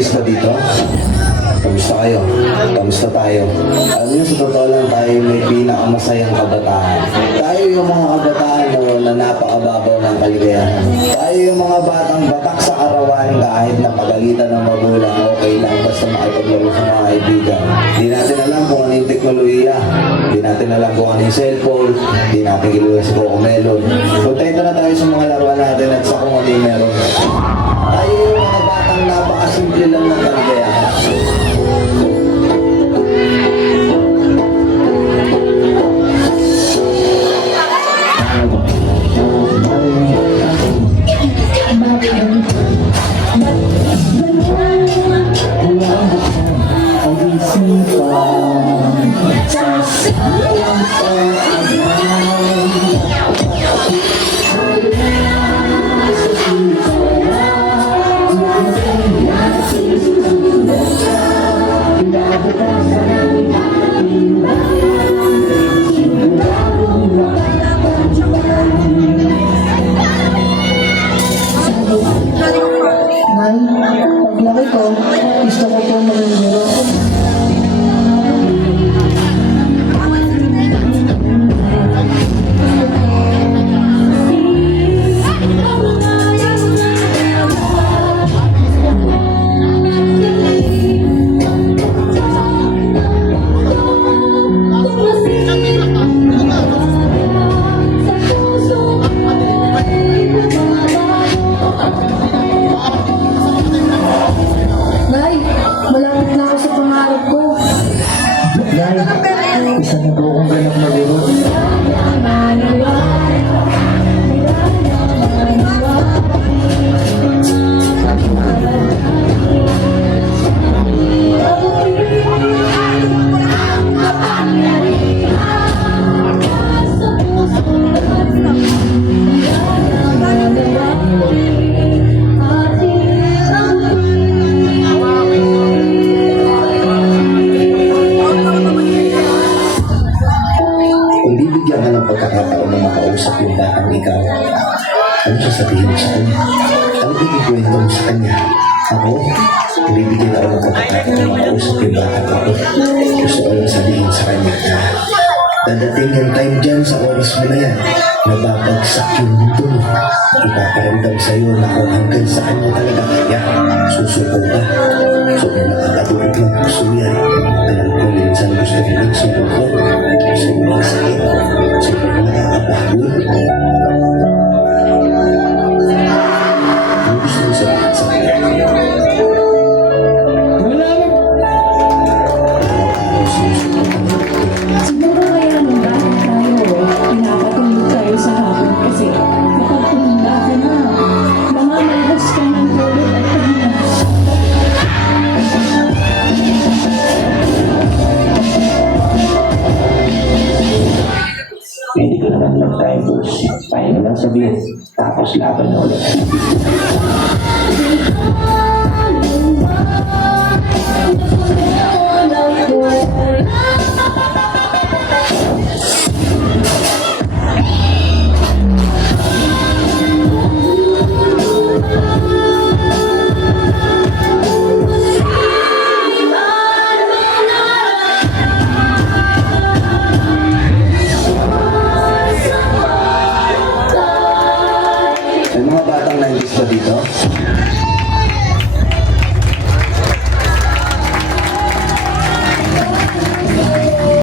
buntis ba dito? Kamusta kayo? Kamusta tayo? Alam niyo, sa totoo lang tayo may pinakamasayang kabataan. Tayo yung mga kabataan na napakababaw ng kaligayahan. Tayo yung mga batang batak sa karawan kahit napagalitan ng magulang, okay lang basta makipaglaro sa mga kaibigan. Di natin alam kung ano yung teknolohiya. Di natin alam kung ano yung cellphone. Di natin kilala si Coco Melon. Kontento na tayo sa mga laruan natin at sa kung ano yung meron. Tayo yung mga batang napakasimple lang ng kaligayahan. Paglaki ko, gusto ko po mananggiro. Nay, malapit na ako sa pangarap ko. Nay, isa na po akong ganap na guro. Kung bibigyan ka ng pagkakataon na makausap yung batang ikaw, ano sasabihin mo sa kanya? Ano ikikwento mo sa kanya? Ako, bibigyan ako ng pagkakataon na makausap yung batang ako. Gusto ko lang sabihin sa kanya na dadating yung time dyan sa oras mo na yan, nababagsak yung mundo mo. Ipaparamdam sa'yo na kung hanggang sa kanya talaga kaya, susuko ka. So kung nakakatulog ng puso yan, alam ko minsan gusto ko magsuko. Sobrang sakit. Sobrang nakakapagod. Ano gusto mo sabihin sa kanya? Siguro kaya nung bakit tayo, pinapatulog tayo sa hapon kasi kapag tumanda ka na, mamamayas ka ng tulog at pahinga. Pwede ko naman mag-time first. Pahinga lang sabihin. Tapos laban na ulit.